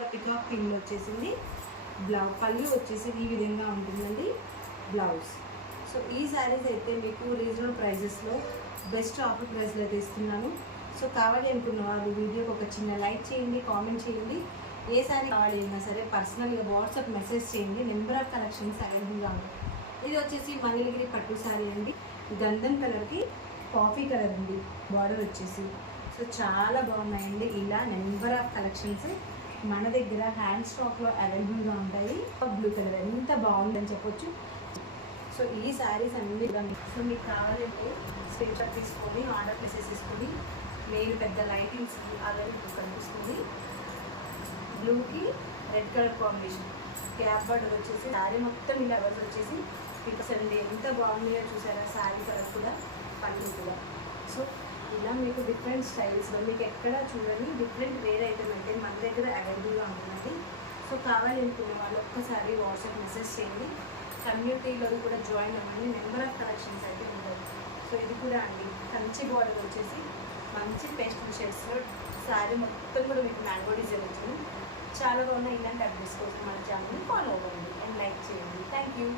Peacock pin వచ్చేసింది. పళ్ళు వచ్చేసి ఈ విధంగా ఉంటుందండి బ్లౌజ్. సో ఈ శారీస్ అయితే మీకు రీజనబుల్ ప్రైజెస్లో బెస్ట్ ఆఫర్ ప్రైస్లో అయితే ఇస్తున్నాను. సో కావాలి అనుకున్న వాళ్ళు వీడియోకి ఒక చిన్న లైక్ చేయండి, కామెంట్ చేయండి. ఏ శారీ కావాలి అయినా సరే పర్సనల్గా వాట్సాప్ మెసేజ్ చేయండి. నెంబర్ ఆఫ్ కలెక్షన్స్ అవైలబుల్గా ఉన్నాయి. ఇది వచ్చేసి మంగళగిరి పట్టు శారీ అండి. గంధం కలర్కి కాఫీ కలర్ అండి బార్డర్ వచ్చేసి. సో చాలా బాగున్నాయండి. ఇలా నెంబర్ ఆఫ్ కలెక్షన్స్ మన దగ్గర హ్యాండ్ స్టాక్లో అవైలబుల్గా ఉంటాయి. బ్లూ కలర్ ఎంత బాగుందని చెప్పొచ్చు. సో ఈ శారీస్ అన్నీ కూడా సో మీకు కావాలంటే స్క్రీన్ షాట్ తీసుకొని ఆర్డర్ ప్లేసెస్ తీసుకొని మెయిన్ పెద్ద లైటింగ్స్ అలాగే మీకు కనిపిస్తుంది. బ్లూకి red colour combination gap border వచ్చేసి శారీ మొత్తం ఇలా కలర్స్ వచ్చేసి మీకు అసలు ఎంత బాగున్నాయో చూసారా. శారీ కలర్ కూడా పళ్ళు కూడా. సో ఇలా మీకు డిఫరెంట్ స్టైల్స్లో మీకు ఎక్కడ చూడండి డిఫరెంట్ వేరే ఐటమ్ అయితే మన దగ్గర అవైలబుల్గా ఉంటుందండి. సో కావాలనుకునే వాళ్ళు ఒక్కసారి వాట్సాప్ మెసేజ్ చేయండి. కమ్యూనిటీలో కూడా జాయిన్ అవ్వండి. నెంబర్ ఆఫ్ కలెక్షన్స్ అయితే ఉంటాయి. సో ఇది కూడా అండి కంచి బార్డర్ వచ్చేసి మంచి పేస్టల్ షేడ్స్లో శారీ మొత్తం కూడా మీకు మ్యాంగో డిజైన్ వచ్చింది. చాలా బాగున్నాయి. ఇలాంటి అప్డేట్స్ కోసం మన ఛానల్ని ఫాలో అవ్వండి అండ్ లైక్ చేయండి. Thank you.